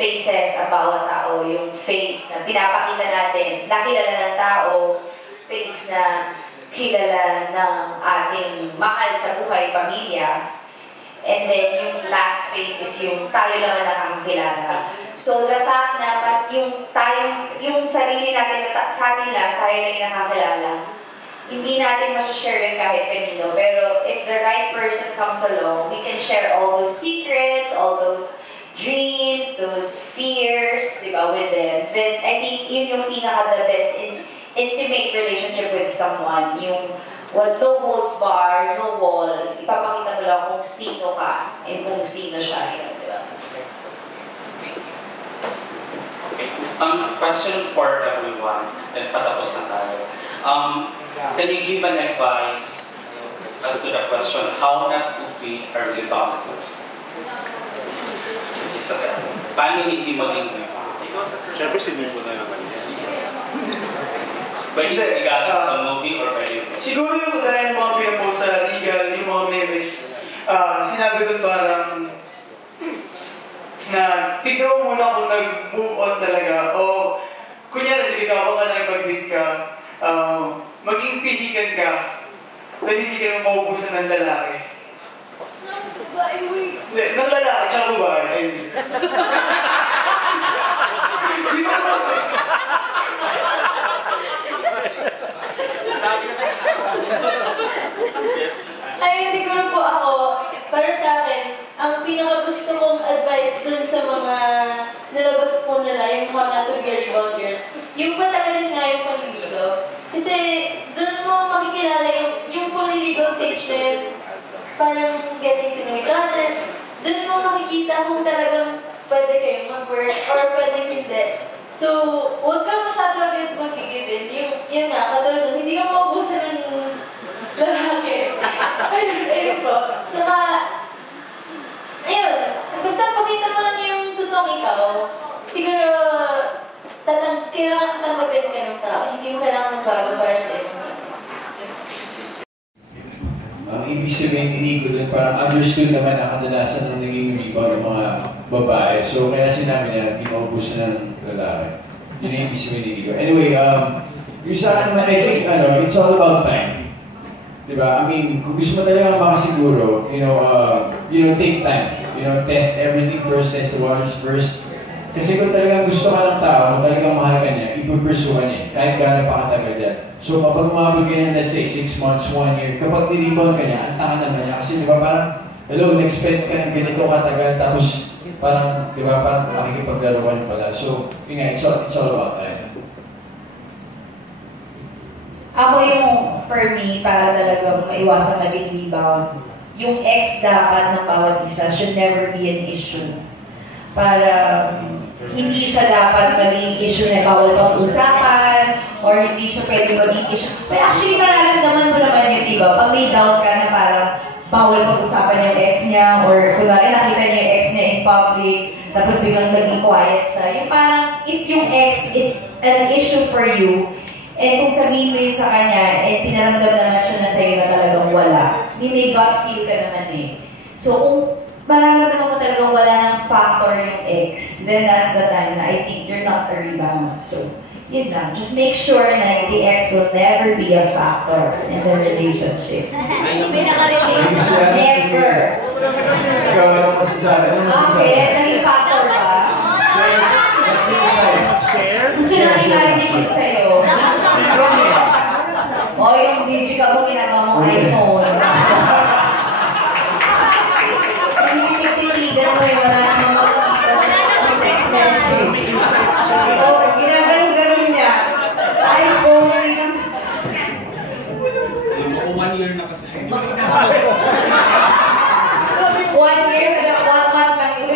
faces ang bawat tao, yung face na pinapakita natin, nakilala ng tao, face na kilala ng ating mahal sa buhay, pamilya. And then yung last phase is yung tayo naman nakakakilala. So the fact na yung sarili natin, sa atin lang, tayo lang yung nakakilala, hindi natin masashare yun kahit kanino. Pero if the right person comes along, we can share all those secrets, all those dreams, those fears, di ba, with them. Then I think yun yung pinaka-the best intimate relationship with someone. Yung no holds bar, no walls. Ipapakita mo lang kung sino ka and kung sino siya. Yun, di ba? Okay. Question for everyone. And patapos na tayo. Can you give an advice as to the question, how not to be a rebounders? Isa sa paano hindi maging rebounders? Siyempre, sinin mo na naman yan. Pwede regardless sa movie or pwede? Siguro yung kagaya ng mga pinapost sa Regal, yung mga memes, sinabi doon parang na tignan mo muna kung nag-move on talaga o kunyari niligawan ka na ipag-date ka, maging pihigan ka dahil hindi ka naman maubusan ng lalaki. Hindi, ng lalaki, tsaka babae. Hindi mo kasi. Ayun, siguro po ako, para sa akin, ang pinakagusto kong advice dun sa mga nilabas po nila, yung how not to be a rebounder, yung patagalin nga yung panliligaw. Kasi dun mo makikilala yung panliligaw stage na yun, parang getting to know each other. Dun mo makikita kung talagang pwede kayong mag-work or pwede hindi. So, huwag ka masyado agad mag-give-in. Yung nga, katulad nun, hindi ka maubusan ng lalaki. Ayun po. Tsaka, ayun, basta pakita mo lang yung totoong ikaw, siguro, kailangan tanggapin ka ng tao. Hindi mo kailangan magbago para sa'yo. Ang ibig sabihin, hindi ko dun, parang understood naman na kadalasan ng naging rebound ng mga babae. So, kaya sinabi niya, hindi maubusan ng lalaki. Yun yung ibig sabihin, hindi ko. Anyway, yung sa akin naman, I think, it's all about time. Diba? I mean, kung gusto mo talaga makasiguro, take time. Test everything first, test the waters first. Kasi kung talagang gusto ka ng tao, kung talagang mahal ka niya, ipupursue ka niya, kahit gano'n pa katagal yan. So kapag umabot ka niya, let's say, 6 months, 1 year, kapag nirebound ka niya, ang tanga naman niya. Kasi di ba parang, hello, nag-expect ka ng ganito katagal, tapos parang, di ba, parang makikipaglaruan pala. So, yun nga, it's all about time. Ako yung, for me, para talagang maiwasan maging rebound, yung ex dapat ng bawat isa should never be an issue. Para hindi siya dapat maging issue na bawal pag-usapan or hindi siya pwede maging issue. But actually, mararamdaman mo naman yun, diba? Pag may doubt ka na parang bawal pag-usapan yung ex niya or kunwari nakita niya yung ex niya in public tapos biglang naging quiet siya. Yung parang if yung ex is an issue for you and kung sabihin mo yun sa kanya and pinaramdam naman siya na sa'yo na talagang wala, may gut feel ka naman eh. So kung mararamdaman mo talagang wala ng factor yung ex, then that's the time na I think you're not a rebound. So, yun lang. Just make sure na the ex will never be a factor in the relationship. Never. Ikaw, ano masasabi? Okay, naging factor ba? Gusto namin narinig yun sa'yo. O, yung Digi ka mo ginagawa mong iPhone. Tititigan mo yung wala namang makikita ng text message. O, ginaganon-ganon niya. iPhone. Yung 1 year na kasi siya. 1 year, 1 month lang yun.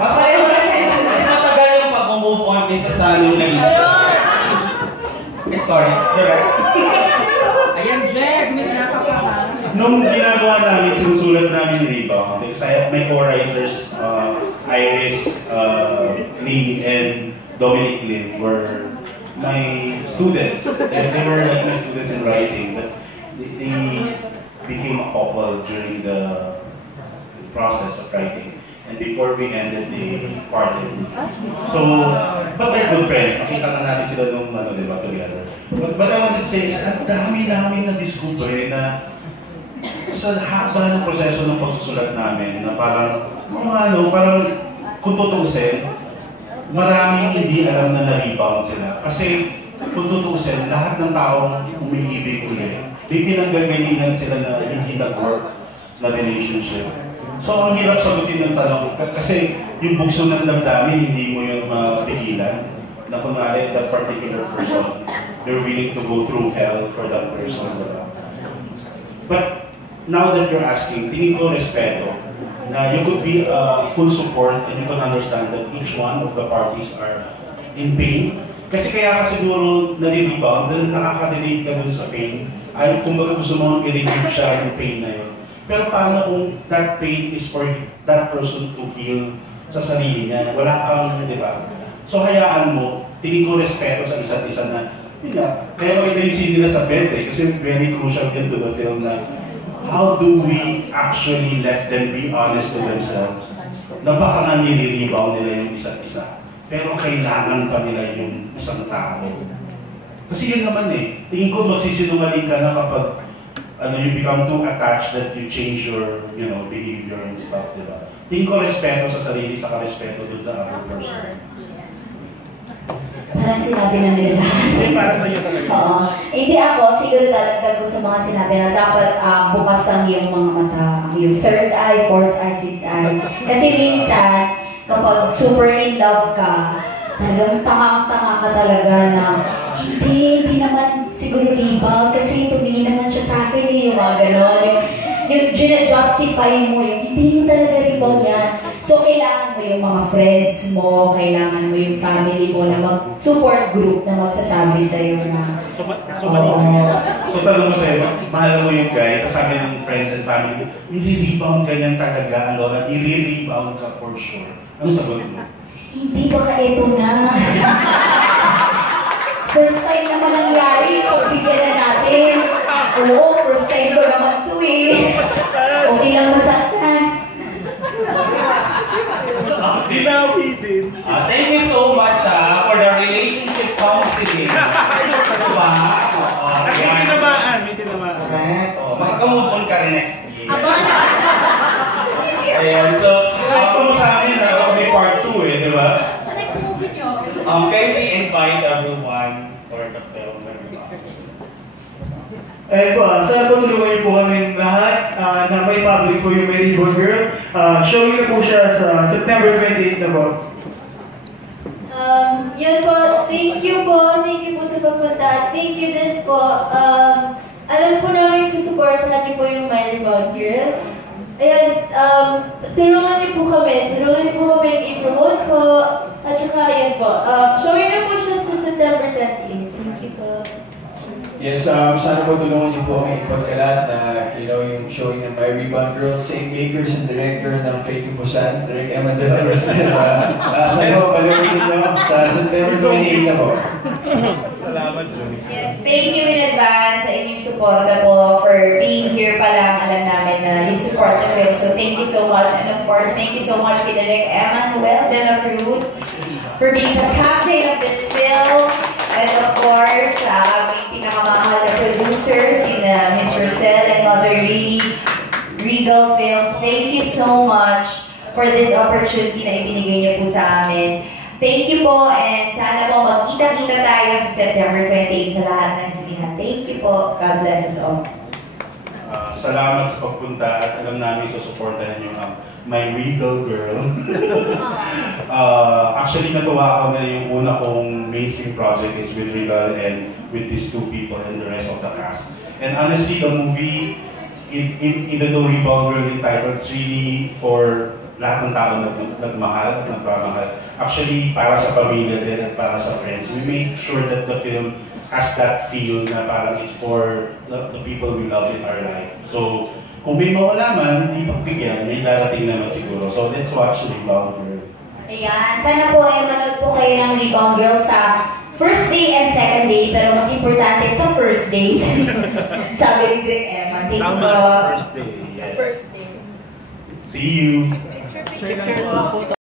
Mas matagal yung pag-move on kaysa sa nung nag-isa. Sorry, direct. Ayan, Jag, may nakapa ka. Nung ginagawa namin, sinusulat namin rebound. Because I have my co-writers, Iris, Lee, and Dominic Lin were my students. They were like my students in writing, but they became a couple during the process of writing. And before we ended, they parted. So, but they're good friends. Nakita na natin sila nung diba, together. But I want to say is, ang dami-dami na discover na sa haba ng proseso ng pagsusulat namin na parang, parang kung tutuusin, maraming hindi alam na na-rebound sila. Kasi kung tutuusin, lahat ng taong umiibig ulit, may pinanggagalingan sila na hindi nag-work na relationship. So, ang hirap sagutin ng tanong, kasi yung bugso ng damdamin, hindi mo yung mapigilan. Na kunwari, that particular person, you're willing to go through hell for that person. But now that you're asking, tingin ko respeto, na you could be full support and you can understand that each one of the parties are in pain. Kasi kaya ka siguro nare-rebound, dahil nakaka-relate ka dun sa pain. Ay, kumbaga gusto mo i-relieve siya yung pain na yun. Pero paano kung that pain is for that person to heal sa sarili niya? Wala kang, di ba? So hayaan mo, tingin ko respeto sa isa't isa na, yun nga, kaya makita yung scene nila sa bed kasi very crucial din to the film na how do we actually let them be honest to themselves? Na baka nga nire-rebound nila yung isa't isa, pero kailangan pa nila yung isang tao. Kasi yun naman tingin ko magsisinungaling ka na kapag you become too attached that you change your, behavior and stuff, di ba? Tingin ko respeto sa sarili, saka respeto dun sa other person. Parang sinabi na nila lahat. Hindi, para sa iyo talaga. Oo. Hindi ako, siguro dadagdag ko sa mga sinabi na dapat bukas ang iyong mga mata, yung third eye, fourth eye, sixth eye. Kasi minsan, kapag super in love ka, talagang tanga-tanga ka talaga na hindi naman siguro rebound kasi tumingin naman siya sa akin yung mga gano'n. Yung gina-justify mo yung hindi talaga rebound yan. So, kailangan mo yung mga friends mo, kailangan mo yung family mo na mag-support group na magsasabi sa'yo na So, tanong mo sa'yo, mahal mo yung guy, tapos sabi ng friends and family, i-rebound ka niyan talaga, Alora, i-rebound ka for sure. Ano sagot mo? hindi baka ito na. First time naman nangyari, pagbigyan na natin. Oo, first time ko naman ito Okay lang masaktan. Dinawitin. Thank you so much for the relationship counseling. Diba? May tinamaan. Correct. Magka-move on ka rin next year. Abangan na. Ayan, so, Ito mo sa amin, may part 2 di ba? Sa next movie nyo. can we invite everyone for the film? Sana po tulungan niyo po kami lahat na may public po yung Mary Born Girl. Showing na po siya sa September 28 na po. Yun po, thank you po sa pagpunta. Thank you din po. Alam po namin susuportahan niyo po yung My Rebound Girl. Ayan, tulungan niyo po kami i-promote po. At saka, ayan po, showing na po siya sa September 28. Thank you po. Yes, sana po tulungan niyo po kami ipagkalat na, yung showing ng My Rebound Girl, same makers and director ng Faith to Busan, Direk Emma de la Rosa. Sana po, palawitin niyo sa September 28 na po. Salamat, Jones. Yes, thank you in advance sa inyong suporta po for being here pa lang. Alam namin na you support the film. So thank you so much. And of course, thank you so much kay Direk Emmanuel de la Cruz for being the captain of this film. And of course, aming pinakamahal na producer, sina Miss Rosel and Mother Regal Films. Thank you so much for this opportunity na ibinigay niyo po sa amin. Thank you po, and sana po magkita-kita tayo sa September 28 sa lahat ng sinihan. Thank you po. God bless us all. Salamat sa pagpunta at alam namin susuportahan nyo ang My Regal Girl. Actually, natuwa ako na yung una kong mainstream project is with Regal and with these two people and the rest of the cast. And honestly, the movie, even though Rebound Girl in title, it's really for lahat ng tao na nagmahal at nagpamahal. Actually, para sa pamilya din at para sa friends. We made sure that the film has that feel na parang it's for the people we love in our life. So, kung may mawala man, hindi pagbigyan, may darating naman siguro. So, let's watch Rebound Girl. Ayan. Sana po ay manood po kayo ng Rebound Girl sa first day and second day, pero mas importante sa first date. Sabi ni Direk Emma. Thank you po. First day. Yes. First day. See you! Picture lang po.